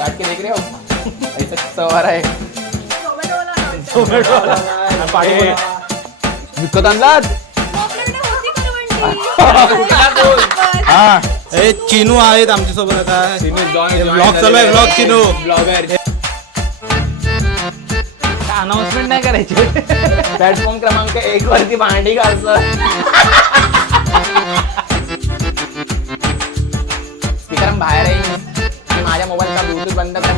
चाट के देख रहे हो ऐसा सवार आहे विकत आणलात हा ए चिनू आहेत आमच्या सोबत आता ब्लॉग चालू आहे ब्लॉग चिनू ब्लॉगर अनाउन्समेंट नाही करायची. प्लॅटफॉर्म क्रमांक 1 वरती भांडी घालतं स्पीकर बाहेर आहे आणि माझ्या मोबाईलचा ब्लूटूथ बंद कर.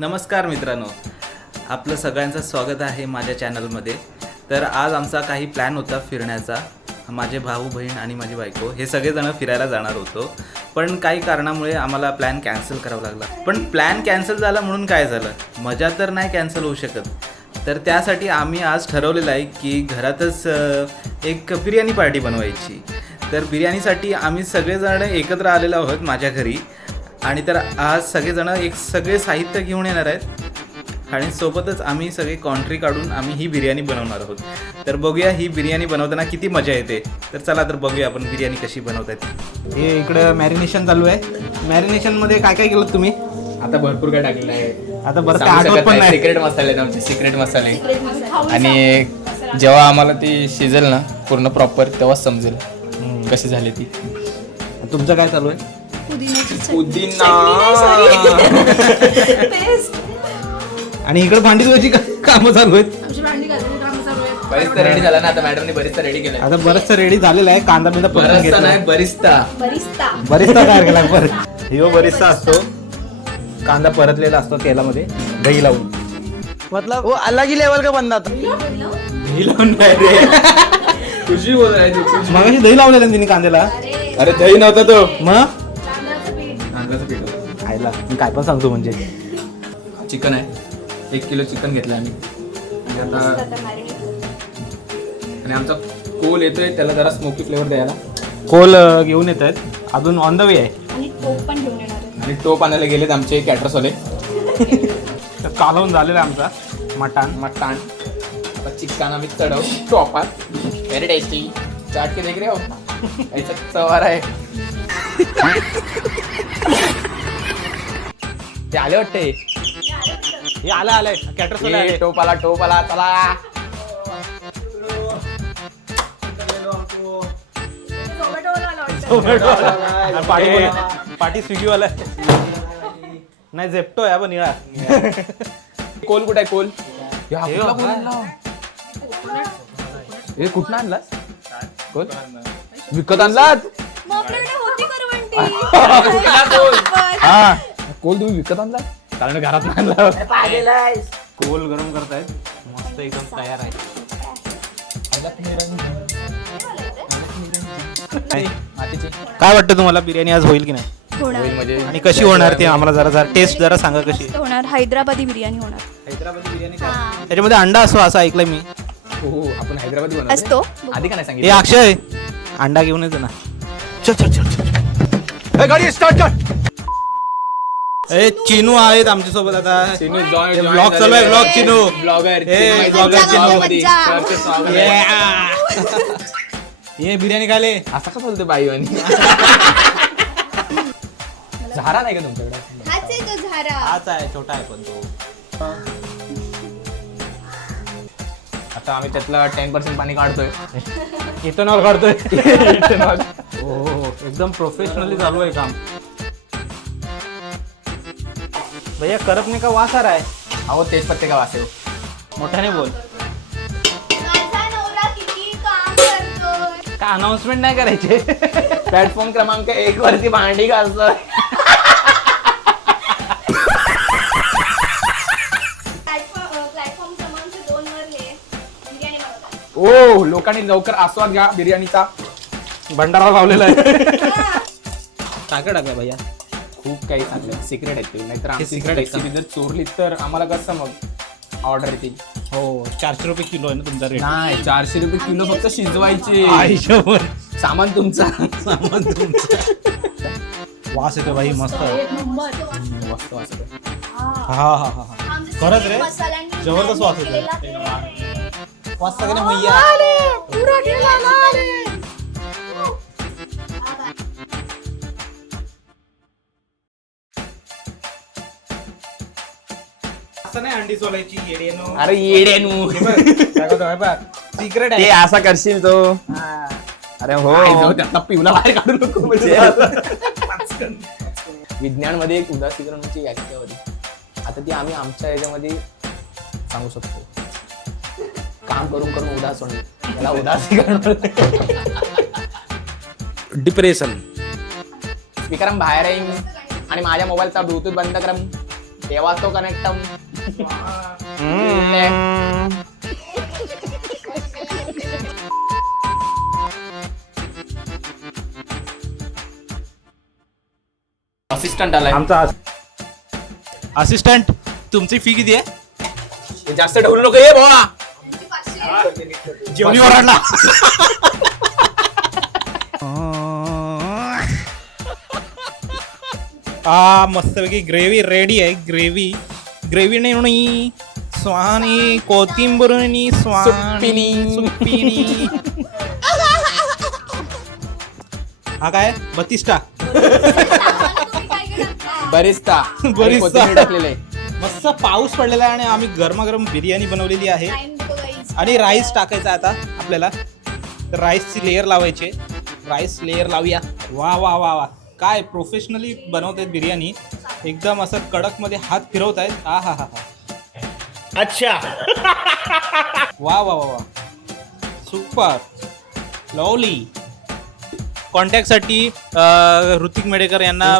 नमस्कार मित्रांनो, आपलं सगळ्यांचं स्वागत आहे माझ्या चॅनलमध्ये. तर आज आमचा काही प्लॅन होता फिरण्याचा. माझे भाऊ बहीण आणि माझी बायको हे सगळेजण फिरायला जाणार होतो, पण काही कारणामुळे आम्हाला प्लॅन कॅन्सल करावा लागला. पण प्लॅन कॅन्सल झाला म्हणून काय झालं, मजा तर नाही कॅन्सल होऊ शकत. तर त्यासाठी आम्ही आज ठरवलेलं आहे की घरातच एक बिर्याणी पार्टी बनवायची. तर बिर्याणीसाठी आम्ही सगळेजण एकत्र आलेलो आहोत माझ्या घरी. आणि तर आज सगळे साहित्य घेऊन येणार आहेत आणि सोबतच आम्ही सगळे कॉन्ट्री काढून आम्ही ही बिर्याणी बनवणार आहोत. तर बघूया ही बिर्याणी बनवताना किती मजा येते. तर चला तर बघूया आपण बिर्याणी कशी बनवतात. हे इकडं मॅरिनेशन चालू आहे. मॅरिनेशनमध्ये काय काय केलं तुम्ही? आता भरपूर काय टाकलेलं आहे. आता बरं काय आठवत पण नाही. सिक्रेट मसाले आहेत आमचे, सिक्रेट मसाले. आणि जेव्हा आम्हाला ती शिजेल ना पूर्ण प्रॉपर तेव्हा समजेल कशी झाली ती. तुमचं काय चालू आहे? पुदिना आणि इकडे भांडी धुवायची कामं चालू आहेत. बरीचसा रेडी झाला ना आता, मॅडमने बरीचसा रेडी केलाय. आता बरंचसं रेडी झालेलं आहे. कांदा बिंदा परतून बरीचसा घेतला नाही, बरिस्ता बरिस्ता तयार केला. परत ह्यो बरिस्ता असतो, कांदा परतलेला असतो तेलामध्ये दही लावून. मतलब वो अलग ही लेवल का बंदा था. दही लावून नाही रे, खुशी बोल रहा है खुशी. मगाशी दही लावलेलं तिने कांद्याला. अरे दही नव्हता तो, मग तांदळाचं पीठ होतं. खायला मी काय पण सांगतो. म्हणजे चिकन आहे, 1 किलो चिकन घेतलं आम्ही. आणि आता आणि आमचा कोल येतोय, त्याला जरा स्मोकी फ्लेवर द्यायला. कोल घेऊन येत आहेत, अजून ऑन द वे आहे. आणि टोप आणायला गेलेत आमचे कॅटरसवाले. तर कालवून झालेला आहे आमचा मटण. आता चिकन आम्ही चढवू टॉपात. Very tasty. चाट के देख रहे हो ऐसा सवार आहे. ते आले वाटते. हे आलंय कॅटर्स टोप आला चला. पार्टी स्विगी वाला नाही, झेप्टो आहे पण निळा. कोल कुठे आहे कोल? हे कुठं आणलास कोल? विकत आणलात? हा कोल तुम्ही विकत आणला? कारण घरात नाही आणला. कोल गरम करतायत, मस्त एकदम तयार आहे. काय वाटतं तुम्हाला, बिर्याणी आज होईल की नाही? म्हणजे आणि कशी होणार ते आम्हाला जरा टेस्ट जरा सांगा कशी होणार. हैदराबादी बिर्याणी होणार. हैदराबादी बिर्याणी. त्याच्यामध्ये अंडा असतो असं ऐकलंय मी. हो आपण हैदराबादी असतो. आधी का नाही हे सांगितलं? अक्षय अंडा घेऊन येतो ना. चल गाडी स्टार्ट कर. ए चिनू आहेत आमच्या सोबत आता. ब्लॉग चालू आहे ब्लॉग चिनू ब्लॉगर. ये बिर्याणी खाले. असं का बोलतो बाई आणि झारा नाही का तुमच्याकडे? हाच आहे, छोटा आहे पण तो. आता आम्ही त्यातलं 10% पाणी काढतोय. इथेनॉल काढतोय. हो एकदम प्रोफेशनली चालू आहे काम. भैया करपने का वास आ रहा है. अहो तेज पत्ते का वास आहे. मोठ्याने बोल. का अनाउन्समेंट नाही करायचे. प्लॅटफॉर्म क्रमांक 1 वरती भांडी घालतोय. ओ लोकांनी लवकर आस्वाद घ्या बिर्याणीचा. भंडारा लावलेला आहे. काय काय टाकलं भैया? खूप काही चांगलं सिक्रेट आहेत ते, नाहीतर आमची secret आहेत का? रेसिपी जर चोरली तर आम्हाला कसं मग ऑर्डर येतील. हो 400 रुपये किलो आहे ना तुमचा रेट. नाही 400 रुपये किलो फक्त शिजवायचे. आयुष्यभर सामान तुमचा. सामान तुमचं. वास येतो बाई मस्त. मस्त वास येतो. हा हा हा खरंच रे, जबरदस्त वास येतो. वास सगळ्यांना मैया. असं नाही अंडी सोलायची येड्यानो. अरे येड्यानू सिक्रेट ते असा करशील तो अरे हो त्यातला पिवला बाहेर काढू नको विज्ञान मध्ये एक उदासीकरणाची व्याख्या होती. आता ती आम्ही आमच्या याच्यामध्ये सांगू शकतो. काम करून करून उदास होणे त्याला उदासीकरण. डिप्रेशन. स्पीकरम बाहेर येईन आणि माझ्या मोबाईलचा ब्लूटूथ बंद करम तेव्हा तो कनेक्टम. असिस्टंट आलाय. आमचा असिस्टंट तुमची फी किती आहे? जास्त ढवलू नको ये भावा. जेवणी ओरडला. मस्तपैकी ग्रेव्ही रेडी आहे. ग्रेव्ही नाही स्वानी कोथिंबीर सुप्पिनी. हा काय बतिस्टा बरिस्ता बरिस्ता. टाकलेलं आहे. मस्त पाऊस पडलेला आहे आणि आम्ही गरमागरम बिर्याणी बनवलेली आहे आणि राईस टाकायचा आता आपल्याला. तर राईसची लेअर लावायची. राईस लेअर लावूया. वा वा वा वा काय प्रोफेशनली बनवत आहेत बिर्याणी. एकदम असं कडक मध्ये हात फिरवत आहेत. हा हा हा हा अच्छा. वा वा वा वा सुपर लवली. कॉन्टॅक्टसाठी ऋतिक मेडेकर यांना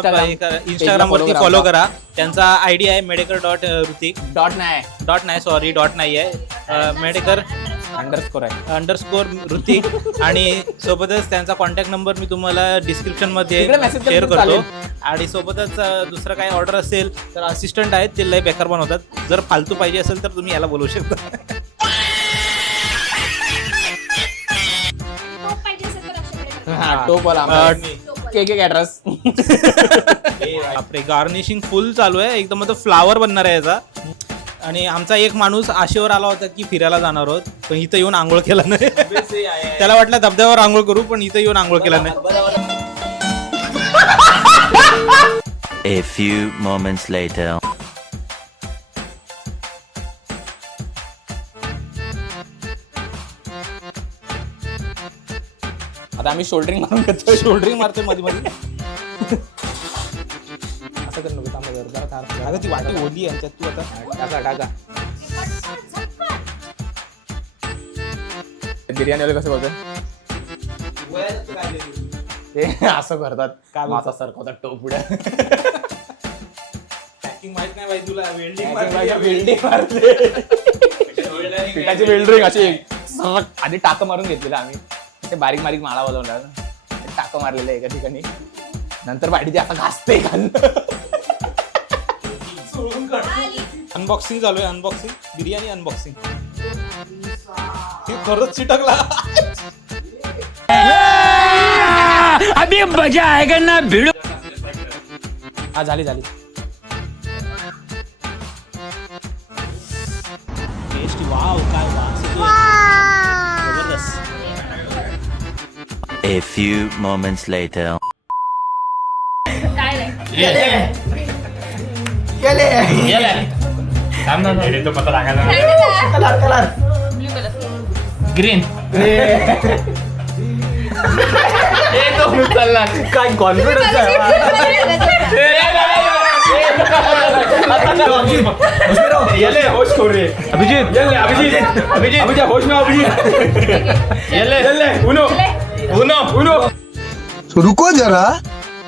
इंस्टाग्रामवरती फॉलो करा. त्यांचा आयडी आहे मेडेकर.ऋतिक. डॉट नाही डॉट नाही आहे. मेडेकर अंडरस्कोर ऋतिक. आणि सोबतच त्यांचा कॉन्टॅक्ट नंबर मी तुम्हाला डिस्क्रिप्शन मध्ये शेअर करतो. आणि सोबतच दुसरं काही ऑर्डर असेल तर असिस्टंट आहेत ते लय बेकार बनवतात. जर फालतू पाहिजे असेल तर तुम्ही याला बोलवू शकता. आपले गार्निशिंग फुल चालू आहे. एकदम मतलब फ्लावर बनणार आहे याचा. आणि आमचा एक माणूस आशेवर आला होता की फिरायला जाणार आहोत पण इथं येऊन आंघोळ केला नाही. त्याला वाटलं धबधब्यावर आंघोळ करू पण इथं येऊन आंघोळ केला नाही. A few moments later. आता आम्ही शोल्डरिंग मारून घेतो. शोल्डरिंग मारतोय मध्ये मध्ये. असं कर नको थांबा जरा थांब. अगं ती वाटी ओली यांच्यात तू आता टाका. बिर्याणी वाले कसं बोलतात ते असं करतात. काय माझा सरकवतात टोप पुढे. माहित नाही बाई तुला वेल्डिंग मारले. पिठाची वेल्डिंग अशी आधी टाकं मारून घेतलेलं आम्ही. ते बारीक बारीक माळा बनवला टाकं मारलेलं एका ठिकाणी. नंतर बाडीची आता घासते घालणं. अनबॉक्सिंग चालू आहे. Unboxing biryani unboxing. खरंच चिटकला. अभी मजा आएगा ना भिड़ो. हा झाली. टेस्टी. वाव काय वास येतोय. जबरदस्त. A few moments later. Green काय कॉन्फिडन्स रुको जरा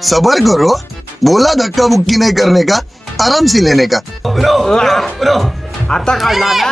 सबर करो. बोला धक्का मुक्की नहीं करने का आराम से लेने का. आता काढला ना.